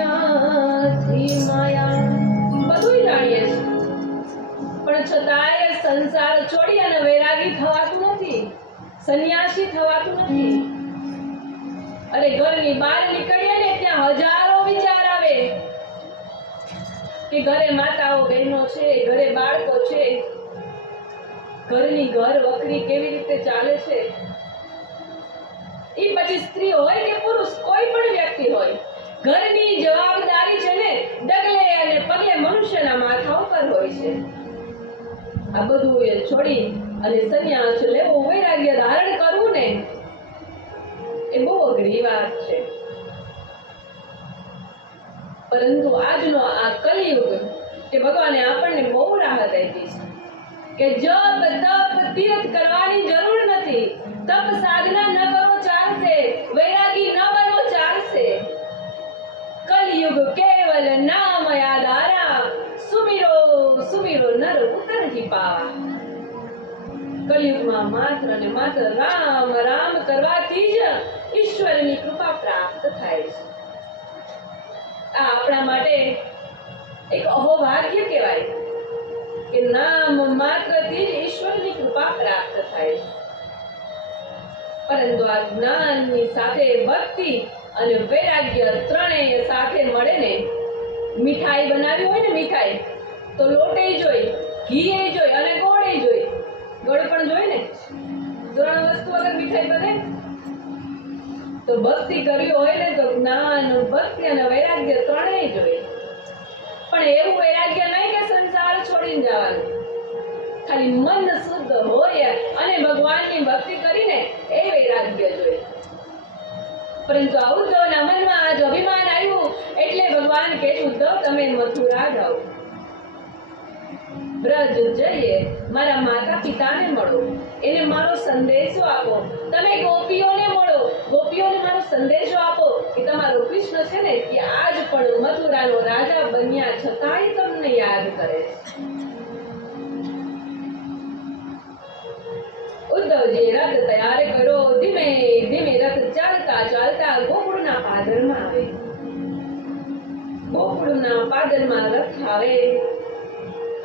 નથી માયા, બધું જાણીએ છીએ, પણ છતાંય સંસાર છોડી અને વૈરાગી થવાતું નથી, સંન્યાસી થવાતું નથી. અરે ઘરની બહાર નીકળીએ ને ત્યાં હજારો વિચાર આવે કે ઘરે માતાઓ બહેનો છે, ઘરે બાળકો છે, ઘરની ઘર વખરી કેવી રીતે ચાલે છે. એ પછી સ્ત્રી હોય કે પુરુષ, કોઈ પણ વ્યક્તિ હોય, ઘરની જવાબદારી છે ને ડગલે અને પગલે મનુષ્યના માથા ઉપર હોય છે. આ બધું એ છોડી અને સંન્યાસ લેવો, વૈરાગ્ય ધારણ કરવું ને એ બહુ અઘરી વાત છે. પરંતુ આજનો આ કલિયુગ કે ભગવાને આપણને બહુ રાહત આપી છે કે જપ તપ તીર્થ કરવાની જરૂર નથી, તપ સાધના ન કરો ચાલશે, વૈરાગી ન બનો ચાલશે. કલિયુગ કેવલ નામ આધારા, સુમિરો સુમિરો નર ઉતરહી પાવા. કલિયુગમાં માત્ર ને માત્ર રામ રામ કરવાથી જ ઈશ્વરની કૃપા પ્રાપ્ત થાય છે. આ આપણા માટે એક અહોભાગ્ય કહેવાય કે નામ માત્રથી જ ઈશ્વરની કૃપા પ્રાપ્ત થાય છે. પરંતુ આ જ્ઞાનની સાથે ભક્તિ અને વૈરાગ્ય ત્રણેય સાથે મળે ને, મીઠાઈ બનાવી હોય ને, મીઠાઈ તો લોટે જોઈ, ઘી જોઈ અને ગોળે જોઈ. ગોળ પણ જોઈ ને, ત્રણ વસ્તુ વગર મીઠાઈ બને. તો ભક્તિ કરવી હોય ને તો જ્ઞાન, ભક્તિ અને વૈરાગ્ય ત્રણેય જોઈએ. પણ એવું વૈરાગ્ય નહીં કે સંસાર છોડીને જવાનું, ખાલી મન શુદ્ધ હોય અને ભગવાનની ભક્તિ કરીને એ વૈરાગ્ય જોઈએ. પરંતુ આ ઉદ્ધવના મનમાં આજ અભિમાન આવ્યું એટલે ભગવાન કહે, ઉદ્ધવ તમે મથુરા જાઓ, બ્રજ જઈએ, મારા માતા પિતાને મળો, એને મારો સંદેશો આપો. તમે ગોપીઓને મળો, ગોપીઓને મારો સંદેશો આપો કે તમારો કૃષ્ણ છે ને કે આજ પણ મથુરાનો રાજા બન્યા છતાંય તમને યાદ કરે છે. ઉદ્ધવજી રથ તૈયાર કરો, ધીમે ધીમે રથ ચાલતા ચાલતા ગોકુળના પાદરમાં આવે. ગોકુળના પાદરમાં રથ આવે.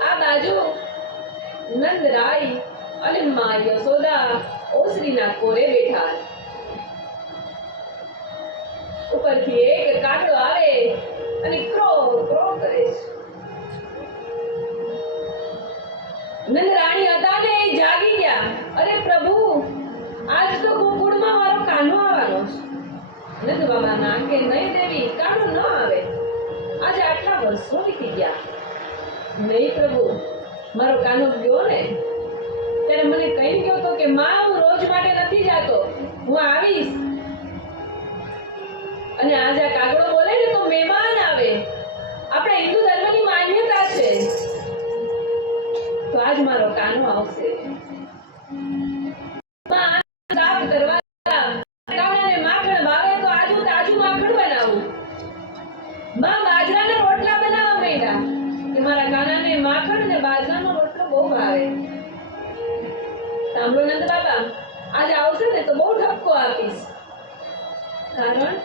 આ બાજુ નંદરાય અને મા યશોદા ઓસરીના કોરે બેઠા. ઉપરથી એક કાગડો આવે અને ક્રો ક્રો કરે છે. નંદરાણી હતા ને એ જાગી ગયા. અરે પ્રભુ, આજ તો ગોકુળમાં મારો કાનો આવવાનો છે. નંદ બાબા ના કે નહીં દેવી, કાનો ન આવે, આજે આટલા વર્ષો વીતી ગયા. નહીં પ્રભુ, મારો કાનો ગયો ને ત્યારે મને કહી ગયો તો કે માં હું રોજ માટે નથી જાતો, હું આવીશ. અને આજે આ કાગડો બોલે ને તો મહેમાન આવે. આપણા હિન્દુ ધર્મની માન્યતા છે. તો આજ મારો કાનો આવશે. કાનાને માખણ ભાવે તો આજુ તાજું માખણ બનાવું. માં બાજરાના રોટલા બનાવવા માંડ્યા કે મારા કાનાને માખણ અને બાજરાનો રોટલો બહુ ભાવે. સાંભળો નંદ બાબા, આજે આવશે ને તો બહુ ઠપકો આપીશ. કારણ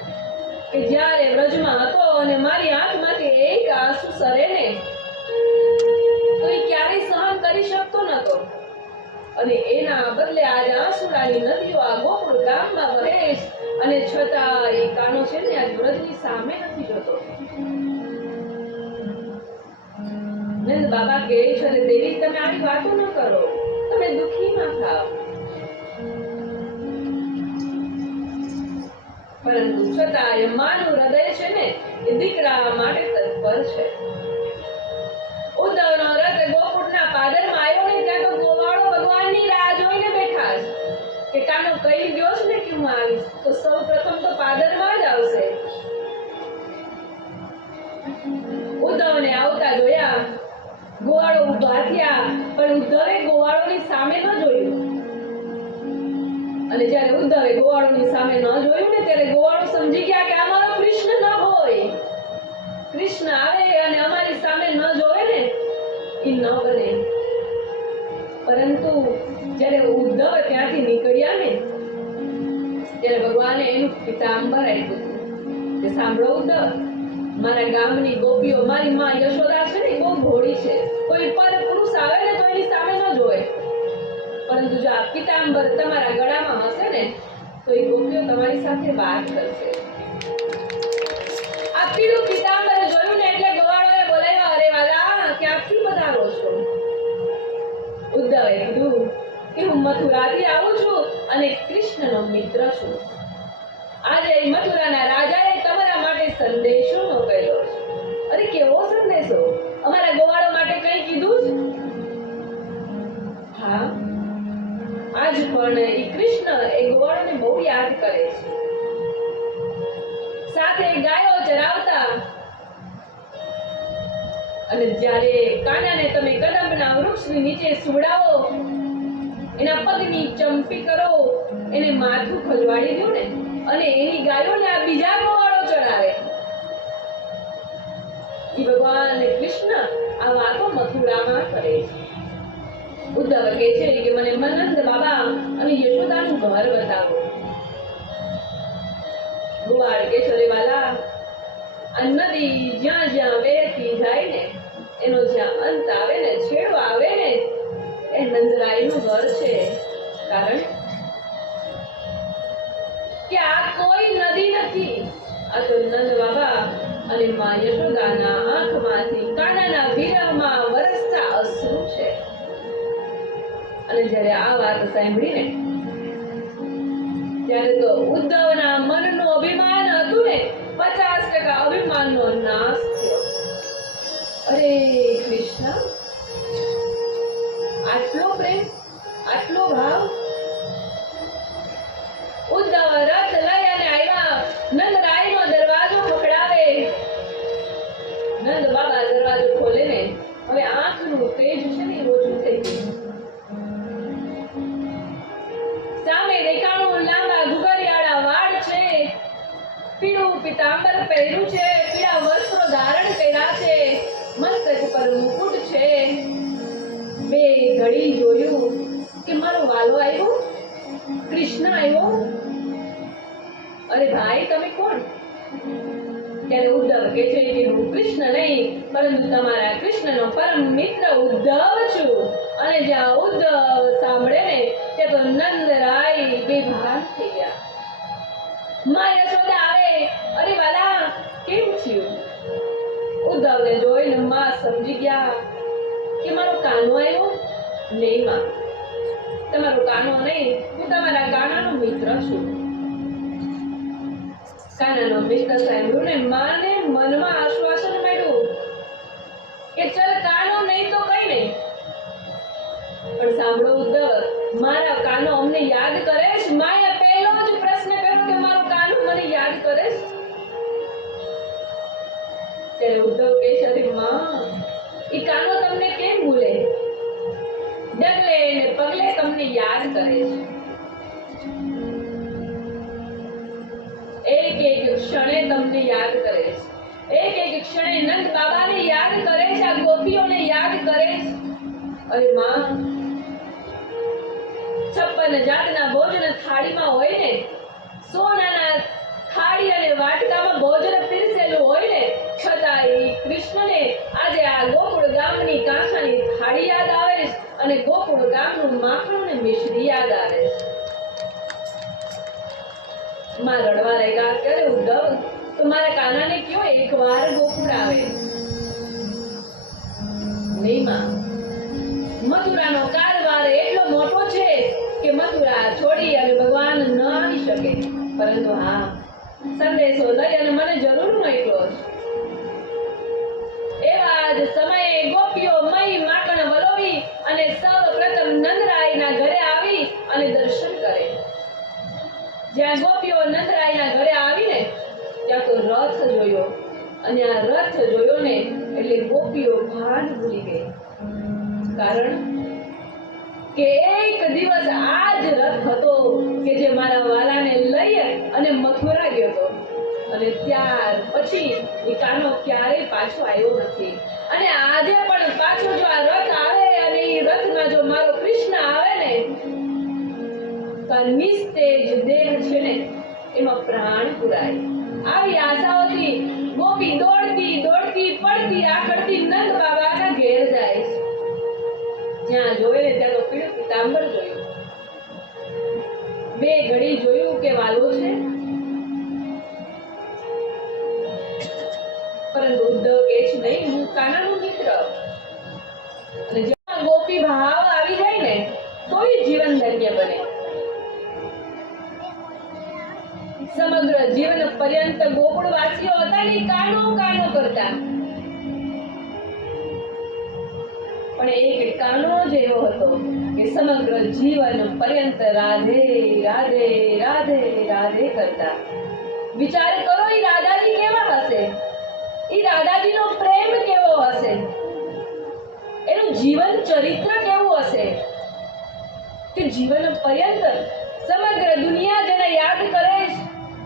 કે જ્યારે વ્રજમાં હતો અને મારી આંખમાંથી એક આંસુ સરે ને તો એ ક્યારેય સહન કરી શકતો નતો. અને એના બદલે આજે આંસુડાની નદીઓ આ ગોકુળ ગામમાં વહે અને છતાં એ કાનો છે ને આજ વ્રજની સામે નથી જોતો. નંદ બાબા કહે છે, દેવી તમે આવી વાતો ન કરો, તમે દુઃખી ના થાવ. પરંતુ છતાંય માનું હૃદય છે ને એ દીકરા માટે તત્પર છે. ઉદ્ધવનો રથ ગોકુળના પાદરમાં આવ્યો ને ત્યાં તો ગોવાળો ભગવાનની રાહ જોઈને બેઠા છે કે કાનો કહી ગયો છે ને કે હું આવીશ તો સૌ પ્રથમ તો પાદરમાં જ આવશે. ઉદ્ધવને આવતા જોયા, ગોવાળો ઉભા થયા, પણ ઉદ્ધવે ગોવાળોની સામે ન જોયું. અને જ્યારે ઉદ્ધવે ગોવાળોની સામે ન જોયું ને ત્યારે ગોવાળો સમજી ગયા કે અમારો કૃષ્ણ ન હોય. કૃષ્ણ આવે અને અમારી સામે ન જોવે ને એ ન બને. પરંતુ જ્યારે ઉદ્ધવ ત્યાંથી નીકળ્યા ને ત્યારે ભગવાને એનું પિતાંબર આપ્યું કે સાંભળો ઉદ્ધવ, મારા ગામની ગોપીઓ, મારી માં યશોદા છે ને બહુ ભોળી છે. કોઈ પર પુરુષ આવે ને તો એની સામે ન જોવે, પરંતુ જો આ પીતાંબર તમારા ગળામાં હશે ને તો એ ગોપીઓ તમારી સાથે વાત કરશે. આ પીળું પીતાંબર જોયું ને એટલે ગોવાળોએ બોલાવ્યા, અરે વાલા ક્યાંથી પધારો છો? ઉદ્ધવે કીધું કે હું મથુરાથી આવું છું અને કૃષ્ણનો મિત્ર છું. આજે મથુરાના રાજાએ તમારા માટે સંદેશો મોકલ્યો છે. અરે કેવો સંદેશો? અમારા ગોવાળો માટે કંઈ કીધું જ? હા, આજ પણ એ કૃષ્ણ એ ગોવાળોને બહુ યાદ કરે છે. સાથે ગાયો ચરાવતા અને જ્યારે કાનાને તમે કદંબના વૃક્ષની નીચે સુવડાવો, એના પગની ચંપી કરો, એને માથું ખજવાડી દો ને અને એની ગાયોને આ બીજા ગોવાળો ચડાવે. ઈ ભગવાન કૃષ્ણ આ વાતો મથુરામાં કરે છે. ઉદ્ધવ કહે છે કે મને મનંદ બાબા અને યશોદાનું ઘર બતાવો. ગોવાળ કે છે, વાલા આ નદી જ્યાં જ્યાં વહેતી જાય ને એનો જ્યાં અંત આવે ને, છેડો આવે ને, એ નંદરાયનું ઘર છે. કારણ કે આ કોઈ નદી નથી, આ તો નંદ બાબા અને માં યશોદાના આંખમાંથી કાનાના વિરહમાં વરસતા અશ્રુ છે. અને જ્યારે આ વાત સાંભળીને ત્યારે તો ઉદ્ધવના મનનું અભિમાન હતું ને 50% અભિમાનનો નાશ થયો. અરે કૃષ્ણ, આટલો પ્રેમ, આટલો ભાવ? ઉદ્ધવ રથ લઈ અને આવ્યા, નંદરાયનો દરવાજો ખખડાવે. નંદ બાબા દરવાજો ખોલે ને હવે આંખનું તેજ છે ને ઓછું થઈ ગયું. સામે દેખાણું લાંબા ઘુઘરિયાળા વાળ છે, પીળું પીતાંબર પહેર્યું છે, પીળા વસ્ત્રો ધારણ કર્યા છે, મસ્તક ઉપર મુકુટ છે. બે ઘડી જોયું કે મારો વાલો આવ્યો, કૃષ્ણ આવ્યો. અરે ભાઈ તમે કોણ? ત્યારે ઉદ્ધવ કહે છે કે હું કૃષ્ણ નહીં પરંતુ તમારા કૃષ્ણનો પરમ મિત્ર ઉદ્ધવ છું. અને જ્યાં ઉદ્ધવ સાંભળે ને ત્યાં તો નંદરાય બેભાન થઈ ગયા. માં યશોદા આવે, અરે વાલા કેમ થયું? ઉદ્ધવને જોઈને માં સમજી ગયા કે મારો કાનો આવ્યો. નહીં માં, તમારો કાનો નહીં, હું તમારા કાનાનો મિત્ર છું. કાનાનો મિત્ર સાંભળ્યું ને માને મનમાં આશ્વાસન મળ્યું કે ચલ કાનો નહીં તો કઈ નહીં, પણ સાંભળો ઉદ્ધવ, મારા કાનો અમને યાદ કરે છે? માએ પહેલો જ પ્રશ્ન કર્યો કે મારો કાનો મને યાદ કરે છે? ત્યારે ઉદ્ધવ કહે છે, અરે માં, ઈ કાનો તમને કેમ ભૂલે? ડગલે ને પગલે તમને યાદ કરે છે. એક એક ક્ષણે તમને યાદ કરે છે. એક એક ક્ષણે નંદ બાબાને યાદ કરે છે, આ ગોપીઓને યાદ કરે છે. અરે માં, 56 જાતના ભોજન થાળીમાં હોય ને, સોનાના થાળી અને વાટકામાં ભોજન પીરસેલું હોય ને, છતાં કૃષ્ણને આજે આ ગોકુળ ગામની કાંસાની થાળી યાદ આવે છે અને ગોકુળ ગામનું માખણ અને મિશ્રી યાદ આવે છે. માં રડવા લાગ્યા કે અરે ઉદ્ધવ, તો મારા કાનાને કયો એકવાર ગોકુળ આવે. નહીં માં, મથુરાનો કારવાર એટલો મોટો છે કે મથુરા છોડી અને ભગવાન ન આવી શકે, પરંતુ હા, સંદેશો લઈ અને મને જરૂર મોકલો છે. એવા જ સમયે ગોપીઓ મહી માખણ વલોવી અને સૌપ્રથમ નંદરાયના ઘરે આવી અને દર્શન કરે. જ્યાં ગોપીઓ નંદરાયના ઘરે આવીને ત્યાં તો રથ જોયો, અને આ રથ જોયો ને એટલે ગોપીઓ ભાન ભૂલી ગઈ. કારણ કે એક દિવસ આ જ રથ હતો કે જે મારા વાલાને લઈ અને મથુરા ગયો હતો, અને ત્યાર પછી એ કાનો ક્યારેય પાછો આવ્યો નથી. અને આજે પણ પાછો જો આ રથ આવે અને એ રથમાં જો મારો કૃષ્ણ આવે ને તો નિસ્તેજ દેહ છે ને એમાં પ્રાણ પુરાય. આવી આશાઓથી ગોપી ગોપી દોડતી દોડતી પડતી આકડતી નંદ બાબાના ઘેર જાય છે. જ્યાં જોયે ને ત્યાં તો પીળું પીતાંબર જોયું. બે ઘડી જોયું કે વાલો છે, પરંતુ ઉદ્ધવ કહે છે નહીં, હું કાનાનો મિત્ર. અને જેમાં ગોપી ભાવ આવી જાય ને તોય જીવન ધન્ય બને. સમગ્ર જીવન પર્યંત ગોકુળવાસીઓ હતા ને કાનો કાનો કરતા, પણ એક કાનો જ એવો હતો કે સમગ્ર જીવન પર્યંત રાધે રાધે રાધે રાધે કરતા. વિચાર કરો, એ રાધાજી કેવા હશે, એ રાધાજીનો પ્રેમ કેવો હશે, એનું જીવન ચરિત્ર કેવું હશે કે જીવન પર્યંત સમગ્ર દુનિયા જેને યાદ કરે છે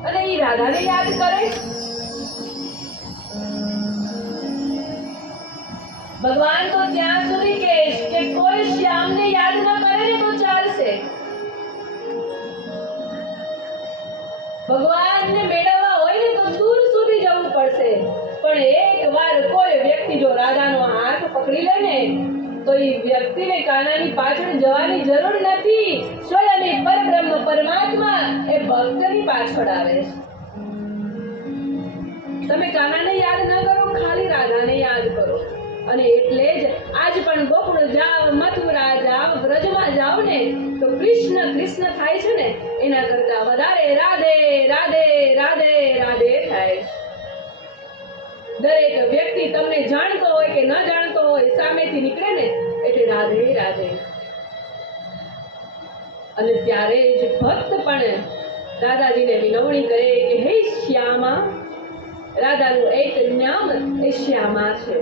અને એ રાધાને યાદ કરે. ભગવાન તો ત્યાં સુધી કહે કે કોઈ શ્યામને યાદ ન કરે ને તો ચાલશે. ભગવાનને મેળવવા હોય ને તો દૂર સુધી જવું પડશે, પણ એકવાર કોઈ વ્યક્તિ જો રાધાનો હાથ પકડી લે ને તો એ વ્યક્તિને કાનાની પાછળ જવાની જરૂર નથી. સ્વયં પરબ્રહ્મ પરમાત્મા એ ભક્તની પાછળ આવે છે. તમે કાનાને યાદ ન કરો, ખાલી રાધાને યાદ કરો. અને એટલે જ આજ પણ ગોકુળ જાઓ, મથુરા જાઓ, વ્રજમાં જાઓ ને તો કૃષ્ણ કૃષ્ણ થાય છે ને એના કરતા વધારે રાધે રાધે રાધે રાધે થાય. દરેક વ્યક્તિ તમને જાણતો હોય કે ન જાણતો હોય, સામેથી નીકળે ને એટલે રાધે રાધે. અને ત્યારે જ ભક્ત પણ દાદાજીને વિનવણી કરે કે હે શ્યામા. રાધાનું એક નામ એ શ્યામા છે.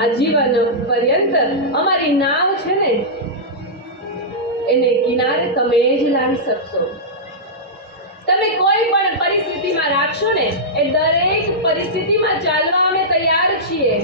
આ જીવન પર્યંત અમારી નાવ છે ને એને કિનારે તમે જ લાવી શકશો. તમે કોઈ પણ પરિસ્થિતિમાં રાખશો ને એ દરેક પરિસ્થિતિમાં ચાલવા અમે તૈયાર છીએ.